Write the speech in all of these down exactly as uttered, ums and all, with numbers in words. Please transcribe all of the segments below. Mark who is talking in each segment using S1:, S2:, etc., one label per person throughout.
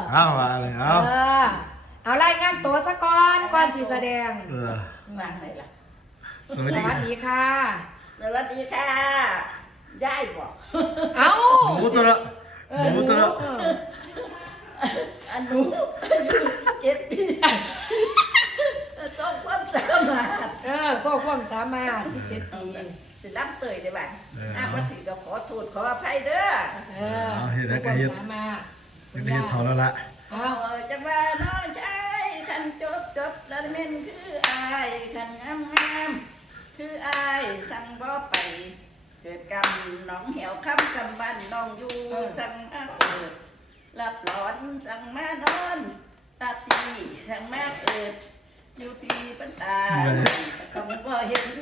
S1: เอามาเลยเอา
S2: เออเอารายงานตัวซะก่อนก่อนสีแสดง
S1: เออ
S3: วางไหนล่ะ
S1: ส
S2: ส
S1: วัสดี
S2: วัสดีค่ะ
S3: สวัสดีค่ะยายบอก
S2: เอ้า
S1: หมูตัวละหมูตัวละ
S2: เออ
S3: อันหนูอายุสิบเจ็ดปีสองความสามารถ
S2: เออโซ่ความสามารถที่เจ็ดปี
S3: สิรับเตยได้บ้างอ้าวว่าสิก็ขอโทษขออภัยเด้อ
S2: เออ
S1: เอาเฮ็ด
S2: โซ่
S1: ได้
S2: ค
S1: ก็
S2: วาม
S1: เฮ็ด
S2: สามารถ
S1: เฮ็ดได้เฮ็ดเขาแล้วล่ะ
S2: เอา
S3: เอาจะว่าน้องชายคันจบจบแล้วเม่นคืออายคันงามงามคืออายสั่งบ่ไป เกิดกรรมน้องเหี่ยวคำกำบ้านน้องอยู่สั่งมาเกิดรับร้อนสั่งมานอนตาตีสั่งมาเกิดอยู่ตีปันตาสมบ่เห็น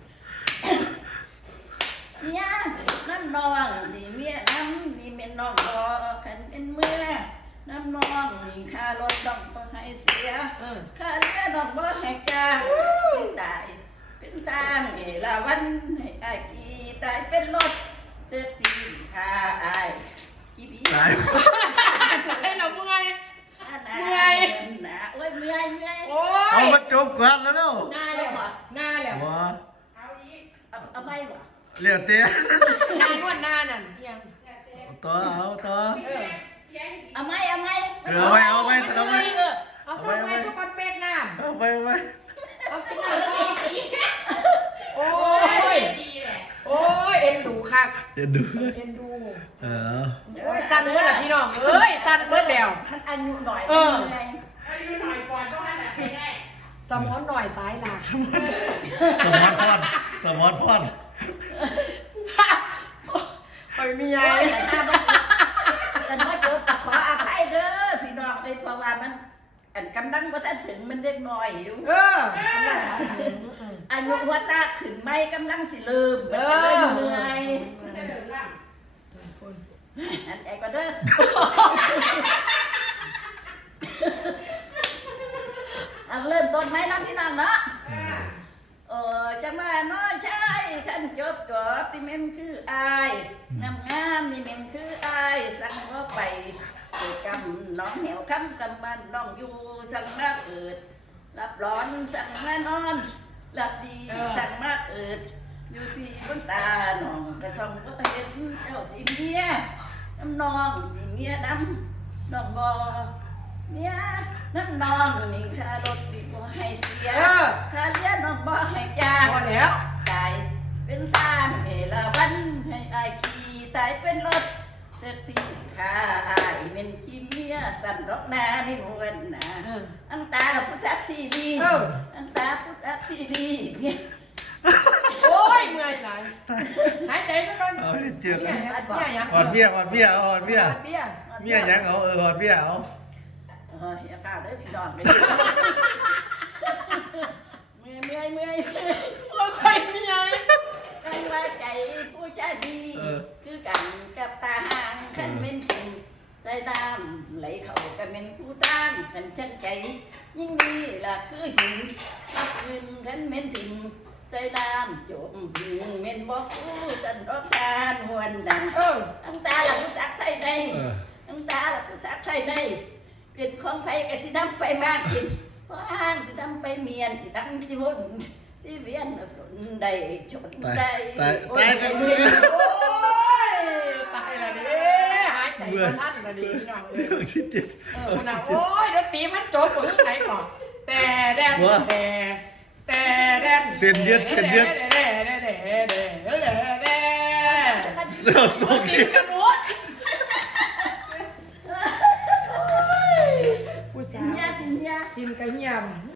S3: เนี่ยน้ำนองสิเมียน้ำนี่เป็นน้องบ่ขันเป็นเมื่อน้ำนองมีค่ารถต้องบ่ให้เสีย
S2: เออ
S3: ค่าเลี้ยน้องบ่ให้จ่ายตายเป็นสร้างเอราวันให้อายกี่ตายเป็นรถเจ็ดสี่ค่าอายกี่ปี
S1: ตาย
S2: ให้เราเมื่อย
S3: เมื่อยนะโอ้ยเมื่อยเมื่อย
S2: โอ้
S1: เอา
S2: ย
S1: มาจบก่อนแล้วเนาะ
S2: หน้าแล้วหน้าแล้ว
S1: ว้า
S3: เอาอีกเอาเอาไม่บ่
S1: เรียกเตี้ย
S2: หน้านวดหน้านั่นยัง
S1: ต่อเอาต่อ
S2: เออ
S3: เอาไม่เอาไม่
S1: เออเอาไว้เอาไว้เอาไว้
S2: เออเอาสักไว้สักก้อนเป็ดน้ำ
S1: เอาไปเอาไป
S2: เอากินหน่อยก็โอ้ยโอ้ยเอ็นดูคัก
S1: เดี๋ยวดู
S2: เอ็นดู
S1: เออ
S2: โอ้ยสั่นเบิดละพี่น้องเอ้ยสั่นเบิดแล้ว
S3: ท่านอายุหน่อย
S2: เออ
S3: ไง
S2: สมอนหน่อยซ้ายหลัง
S1: สมอนพอนสมอนพอน
S2: ไปมีไง
S3: โอ้ยแต่ถ้ามันแต่ว่าเจอขออภัยเด้อพี่น้องไอ้เพราะว่ามันอันกำลังว่าท่านถึงมันเด็กน้อยอยู่
S2: เออขนาดนั้น
S3: อายุหัวตาขึ้นไม่กำลังสิเริ่มมันก็เลยเหนื่อยอันใจก็เด้อเอาเริ่มต้นไหมนะพี่น้องเนาะเออจะมาน้อยใช่ขันจบจบที่เมนคืออายงามงามนี่เมนคืออายสั่งว่าไปเกิดกำน้องเหนียวคำกำบ้านน้องอยู่สั่งมาเกิดรับร้อนสั่งมานอนรับดีสั่งมาเกิดอยู่สี่บนตาน้องกระส่องก็เห็นเจ้าสีเมียน้ำนองสีเมียน้ำน้องบอเมียน้ำนองนี่ค่ารถดีกว่าให้เสียค่าเลี้ยงน้องบอให้จ้า
S2: พอแล้ว
S3: ตายเป็นสร้างเอราวันให้อายขี่ตายเป็นรถเจ็ดสี่ขาอายเป็นขี้เมียสั่นรกนาในหัวหนาอังตาผู้ชักที่ดีอังตาผู้ชักที่ดีเมีย
S2: โอ้ยเมื่อยไหลหายใจสักก่อน
S1: เอาเจือก
S2: เบี้ยยังเบี้ยยัง
S1: หอดเบี้ยหอดเบี้ยเอาหอดเบี้ย
S2: เบี้ย
S1: เบี้ยยังเอาเออหอดเบี้ยเอา
S3: เอออย่าฝ่าเด้อพี่น้องเลยเมื่อยเมื่อยเมื่อย
S2: โอ้ยค่อยมีไง
S3: กันว่าใจผู้ชายดีคือกันกับตาห่างขันเป็นจริงใจดำไหลเข้ากันเป็นผู้ต้านขันช่างใจยิ่งดีล่ะคือหินรับเงินขันเป็นจริงใจดำจมพิงเม่นบอกผู้จันรอบการหวนดัง
S2: เออ
S3: ตั้งตาหลัผู้สักไทยในตั้งตาหลัผู้สักไทยในเป็นของไผกสิดำไปมากกินเพราะห้างสิดำไปเมียนสิดำสิวนสิเวียนจนได้จน
S1: ตาย
S3: ได้
S1: ตายตายกัน
S3: เมื่อย
S2: โอ้ยตายละดิหายใจก็ทันละดิพี่น้องเอ้ย
S1: ชิดจิต
S2: เออคุณน่ะโอ้ยดนตรีมันจบถึงไหนก่อนแต่แดนแต่แต่แดน
S1: เส้นยืดเส้นยืด
S2: แดนแดนแดนแดนแดนแดนแดน
S1: เสื้อสูง
S2: กิ
S1: ที่
S2: นกันหมดผู้
S3: สิ
S2: สาน
S3: ยาสินยา
S2: สินกระเหียม